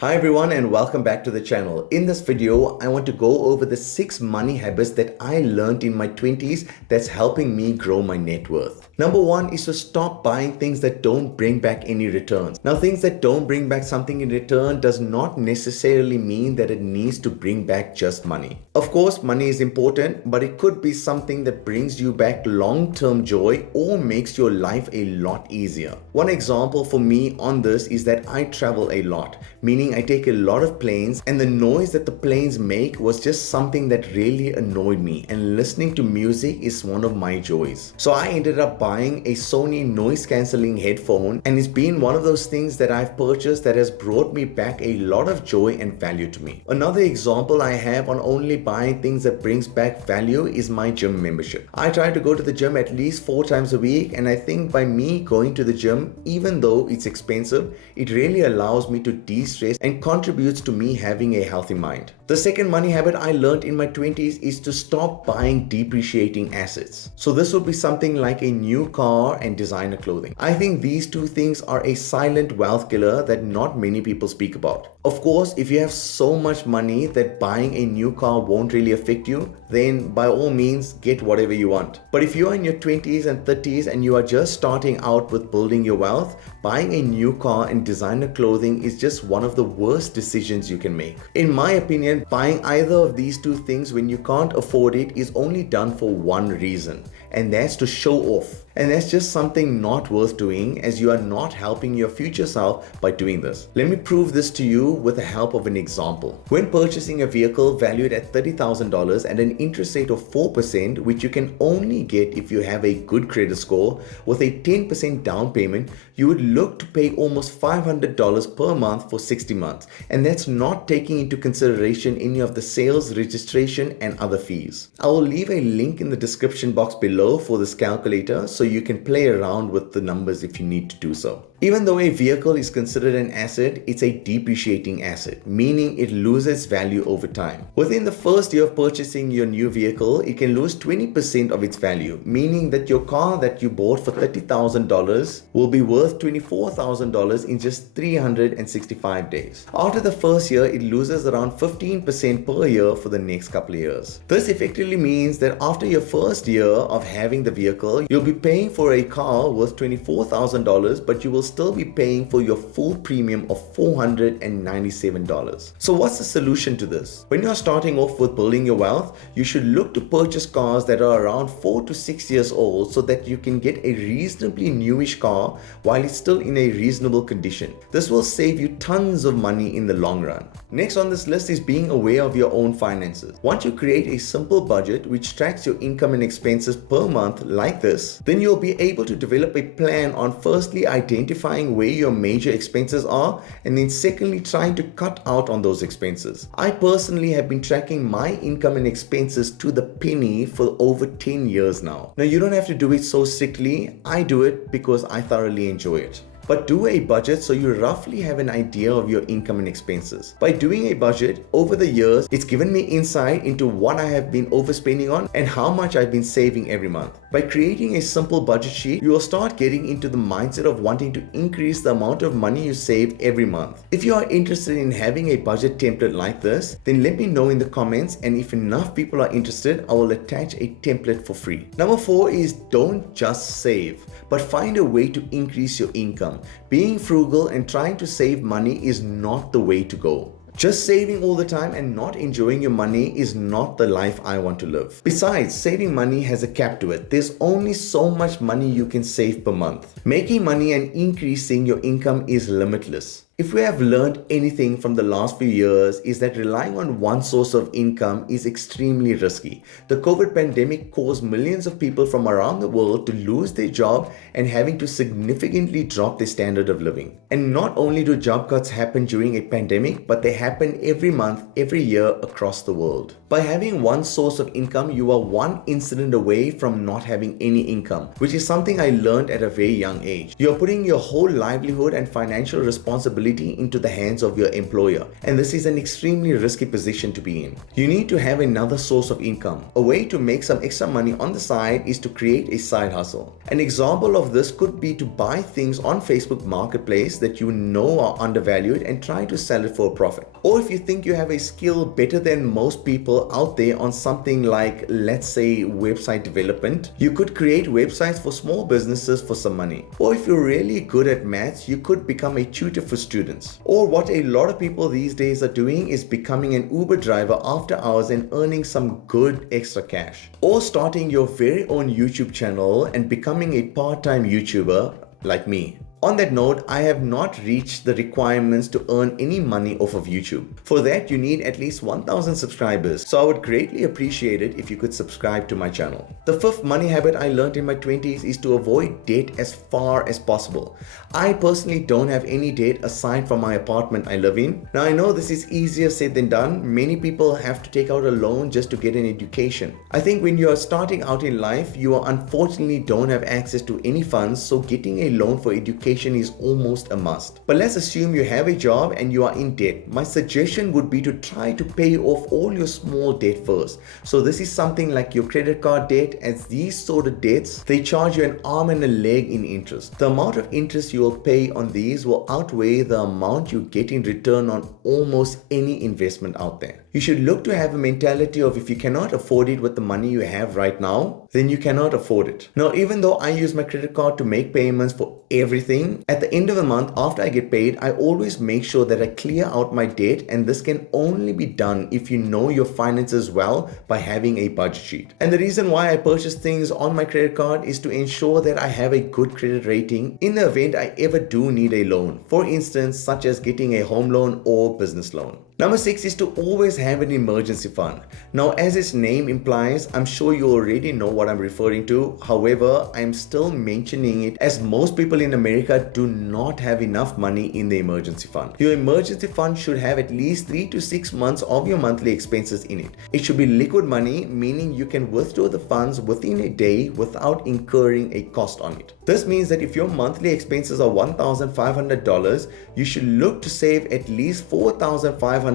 Hi everyone and welcome back to the channel. In this video, I want to go over the 6 money habits that I learned in my 20s that's helping me grow my net worth. Number 1 is to stop buying things that don't bring back any returns. Now, things that don't bring back something in return does not necessarily mean that it needs to bring back just money. Of course, money is important, but it could be something that brings you back long-term joy or makes your life a lot easier. One example for me on this is that I travel a lot, meaning I take a lot of planes, and the noise that the planes make was just something that really annoyed me, and listening to music is one of my joys. So I ended up buying a Sony noise cancelling headphone, and it's been one of those things that I've purchased that has brought me back a lot of joy and value to me. Another example I have on only buying things that brings back value is my gym membership. I try to go to the gym at least 4 times a week, and I think by me going to the gym, even though it's expensive, it really allows me to de-stress and contributes to me having a healthy mind. The second money habit I learned in my 20s is to stop buying depreciating assets. So this would be something like a new car and designer clothing. I think these two things are a silent wealth killer that not many people speak about. Of course, if you have so much money that buying a new car won't really affect you, then by all means get whatever you want. But if you are in your 20s and 30s and you are just starting out with building your wealth, buying a new car and designer clothing is just one of the worst decisions you can make. In my opinion, buying either of these two things when you can't afford it is only done for one reason, and that's to show off. And that's just something not worth doing, as you are not helping your future self by doing this. Let me prove this to you with the help of an example. When purchasing a vehicle valued at $30,000 and an interest rate of 4%, which you can only get if you have a good credit score, with a 10% down payment, you would look to pay almost $500 per month for 60 months. And that's not taking into consideration any of the sales, registration, and other fees. I will leave a link in the description box below for this calculator so you can play around with the numbers if you need to do so. Even though a vehicle is considered an asset, it's a depreciating asset, meaning it loses value over time. Within the first year of purchasing your new vehicle, it can lose 20% of its value, meaning that your car that you bought for $30,000 will be worth $24,000 in just 365 days. After the first year, it loses around 15% per year for the next couple of years. This effectively means that after your first year of having the vehicle, you'll be paying for a car worth $24,000, but you will still be paying for your full premium of $497. So what's the solution to this? When you're starting off with building your wealth, you should look to purchase cars that are around 4 to 6 years old so that you can get a reasonably newish car while it's still in a reasonable condition. This will save you tons of money in the long run. Next on this list is being aware of your own finances. Once you create a simple budget which tracks your income and expenses per month like this, then you'll be able to develop a plan on firstly identifying where your major expenses are, and then secondly trying to cut out on those expenses. I personally have been tracking my income and expenses to the penny for over 10 years now. Now, you don't have to do it so strictly. I do it because I thoroughly enjoy it. But do a budget so you roughly have an idea of your income and expenses. By doing a budget over the years, it's given me insight into what I have been overspending on and how much I've been saving every month. By creating a simple budget sheet, you will start getting into the mindset of wanting to increase the amount of money you save every month. If you are interested in having a budget template like this, then let me know in the comments, and if enough people are interested, I will attach a template for free. Number 4 is don't just save, but find a way to increase your income. Being frugal and trying to save money is not the way to go. Just saving all the time and not enjoying your money is not the life I want to live. Besides, saving money has a cap to it. There's only so much money you can save per month. Making money and increasing your income is limitless. If we have learned anything from the last few years, is that relying on one source of income is extremely risky. The COVID pandemic caused millions of people from around the world to lose their job and having to significantly drop their standard of living. And not only do job cuts happen during a pandemic, but they happen every month, every year across the world. By having one source of income, you are one incident away from not having any income, which is something I learned at a very young age. You are putting your whole livelihood and financial responsibility responsibility into the hands of your employer, and this is an extremely risky position to be in. You need to have another source of income. A way to make some extra money on the side is to create a side hustle. An example of this could be to buy things on Facebook Marketplace that you know are undervalued and try to sell it for a profit. Or if you think you have a skill better than most people out there on something like, let's say, website development, you could create websites for small businesses for some money. Or if you're really good at maths, you could become a tutor for students. Or what a lot of people these days are doing is becoming an Uber driver after hours and earning some good extra cash. Or starting your very own YouTube channel and becoming a part-time YouTuber like me. On that note, I have not reached the requirements to earn any money off of YouTube. For that, you need at least 1,000 subscribers, so I would greatly appreciate it if you could subscribe to my channel. The fifth money habit I learned in my 20s is to avoid debt as far as possible. I personally don't have any debt aside from my apartment I live in. Now I know this is easier said than done. Many people have to take out a loan just to get an education. I think when you are starting out in life, you unfortunately don't have access to any funds, so getting a loan for education is almost a must. But let's assume you have a job and you are in debt. My suggestion would be to try to pay off all your small debt first. So this is something like your credit card debt, as these sort of debts, they charge you an arm and a leg in interest. The amount of interest you will pay on these will outweigh the amount you get in return on almost any investment out there. You should look to have a mentality of, if you cannot afford it with the money you have right now, then you cannot afford it. Now, even though I use my credit card to make payments for everything, at the end of the month after I get paid, I always make sure that I clear out my debt, and this can only be done if you know your finances well by having a budget sheet. And the reason why I purchase things on my credit card is to ensure that I have a good credit rating in the event I ever do need a loan. For instance, such as getting a home loan or business loan. Number 6 is to always have an emergency fund. Now, as its name implies, I'm sure you already know what I'm referring to. However, I'm still mentioning it as most people in America do not have enough money in the emergency fund. Your emergency fund should have at least 3 to 6 months of your monthly expenses in it. It should be liquid money, meaning you can withdraw the funds within a day without incurring a cost on it. This means that if your monthly expenses are $1,500, you should look to save at least $4,500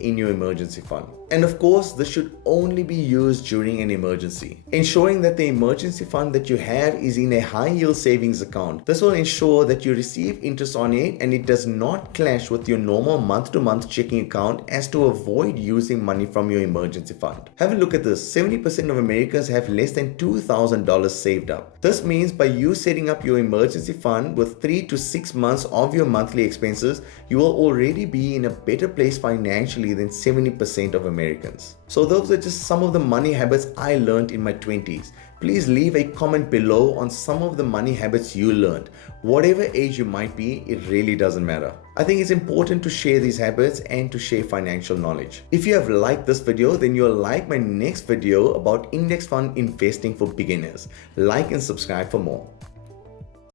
in your emergency fund. And of course, this should only be used during an emergency. Ensuring that the emergency fund that you have is in a high yield savings account. This will ensure that you receive interest on it and it does not clash with your normal month-to-month checking account, as to avoid using money from your emergency fund. Have a look at this. 70% of Americans have less than $2,000 saved up. This means by you setting up your emergency fund with 3 to 6 months of your monthly expenses, you will already be in a better place financially than 70% of Americans. So those are just some of the money habits I learned in my 20s. Please leave a comment below on some of the money habits you learned. Whatever age you might be, it really doesn't matter. I think it's important to share these habits and to share financial knowledge. If you have liked this video, then you'll like my next video about index fund investing for beginners. Like and subscribe for more.